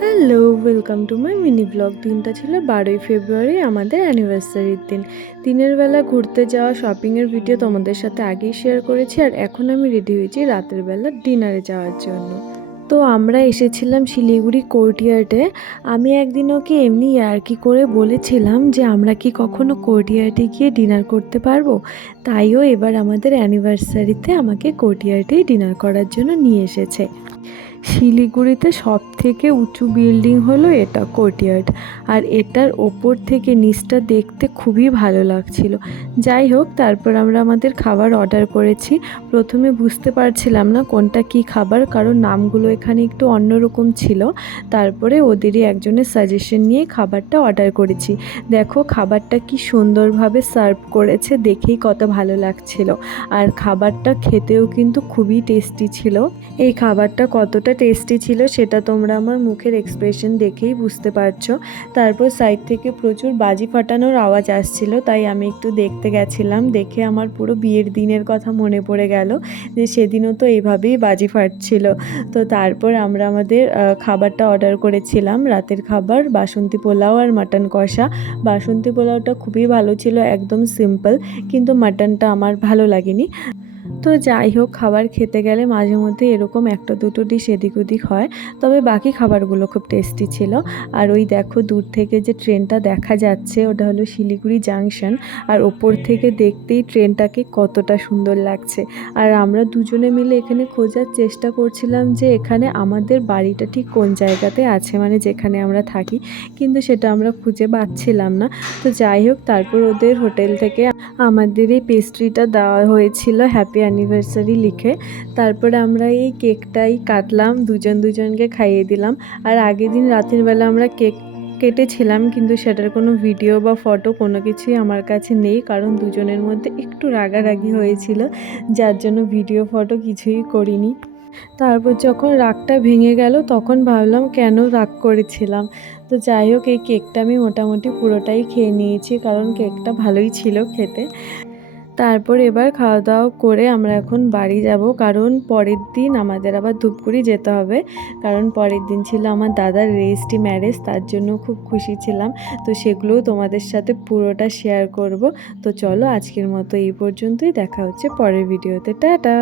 Hello, welcome to my mini blog. দিনটা ছিল 12ই ফেব্রুয়ারি, আমাদের অ্যানিভার্সারির দিন। দিনের বেলা ঘুরতে যাওয়া, শপিংয়ের ভিডিও তোমাদের সাথে আগেই শেয়ার করেছি। আর এখন আমি রেডি হয়েছি রাতের বেলা ডিনারে যাওয়ার জন্য। তো আমরা এসেছিলাম শিলিগুড়ি কোর্টইয়ার্ডে। আমি একদিন ওকে এমনি ইয়ার্কি করে বলেছিলাম যে আমরা কি কখনো কোর্টইয়ার্ডে গিয়ে ডিনার করতে পারবো। তাইও এবার আমাদের অ্যানিভার্সারিতে আমাকে কোর্টইয়ার্ডেই ডিনার করার জন্য নিয়ে এসেছে। শিলিগুড়িতে সবথেকে উঁচু বিল্ডিং হলো এটা কোর্টইয়ার্ড। আর এটার ওপর থেকে নিচটা দেখতে খুবই ভালো লাগছিল। যাই হোক, তারপর আমরা আমাদের খাবার অর্ডার করেছি। প্রথমে বুঝতে পারছিলাম না কোনটা কি খাবার, কারণ নামগুলো এখানে একটু অন্যরকম ছিল। তারপরে ওদেরই একজনের সাজেশন নিয়ে খাবারটা অর্ডার করেছি। দেখো খাবারটা কি সুন্দরভাবে সার্ভ করেছে, দেখেই কত ভালো লাগছিল। আর খাবারটা খেতেও কিন্তু খুবই টেস্টি ছিল। এই খাবারটা কতটা টেস্টি ছিল সেটা তোমরা আমার মুখের এক্সপ্রেশন দেখেই বুঝতে পারছো। তারপর সাইড থেকে প্রচুর বাজি ফাটানোর আওয়াজ আসছিল, তাই আমি একটু দেখতে গেছিলাম। দেখে আমার পুরো বিয়ের দিনের কথা মনে পড়ে গেল যে সেদিনও তো এইভাবেই বাজি ফাটছিল। তো তারপর আমরা আমাদের খাবারটা অর্ডার করেছিলাম, রাতের খাবার বাসন্তী পোলাও আর মাটন কষা। বাসন্তী পোলাওটা খুবই ভালো ছিল, একদম সিম্পল, কিন্তু মাটনটা আমার ভালো লাগেনি। তো যাই হোক, খাবার খেতে গেলে মাঝে মধ্যে এরকম একটা দুটো ডিশ এদিক ওদিক হয়, তবে বাকি খাবারগুলো খুব টেস্টি ছিল। আর ওই দেখো দূর থেকে যে ট্রেনটা দেখা যাচ্ছে ওটা হলো শিলিগুড়ি জাংশন। আর ওপর থেকে দেখতেই ট্রেনটাকে কতটা সুন্দর লাগছে। আর আমরা দুজনে মিলে এখানে খোঁজার চেষ্টা করছিলাম যে এখানে আমাদের বাড়িটা ঠিক কোন জায়গাতে আছে, মানে যেখানে আমরা থাকি, কিন্তু সেটা আমরা খুঁজে পাচ্ছিলাম না। তো যাই হোক, তারপর ওদের হোটেল থেকে আমাদের এই পেস্ট্রিটা দেওয়া হয়েছিল হ্যাপি অ্যানিভার্সারি লিখে। তারপরে আমরা এই কেকটাই কাটলাম, দুজনকে খাইয়ে দিলাম। আর আগের দিন রাতের বেলা আমরা কেক কেটেছিলাম, কিন্তু সেটার কোনো ভিডিও বা ফটো কোনো কিছুই আমার কাছে নেই, কারণ দুজনের মধ্যে একটু রাগারাগি হয়েছিল, যার জন্য ভিডিও ফটো কিছুই করিনি। তারপর যখন রাগটা ভেঙে গেল তখন ভাবলাম কেন রাগ করেছিলাম। তো যাই হোক, এই কেকটা আমি মোটামুটি পুরোটাই খেয়ে নিয়েছি, কারণ কেকটা ভালোই ছিল খেতে। তারপর এবার খাওয়া দাওয়া করে আমরা এখন বাড়ি যাব, কারণ পরের দিন আমাদের আবার ধূপগুড়ি যেতে হবে। কারণ পরের দিন ছিল আমার দাদার রেজিস্ট্রি ম্যারেজ, তার জন্য খুব খুশি ছিলাম। তো সেগুলোও তোমাদের সাথে পুরোটা শেয়ার করব। তো চলো আজকের মতো এই পর্যন্তই, দেখা হচ্ছে পরের ভিডিওতে। টাটা।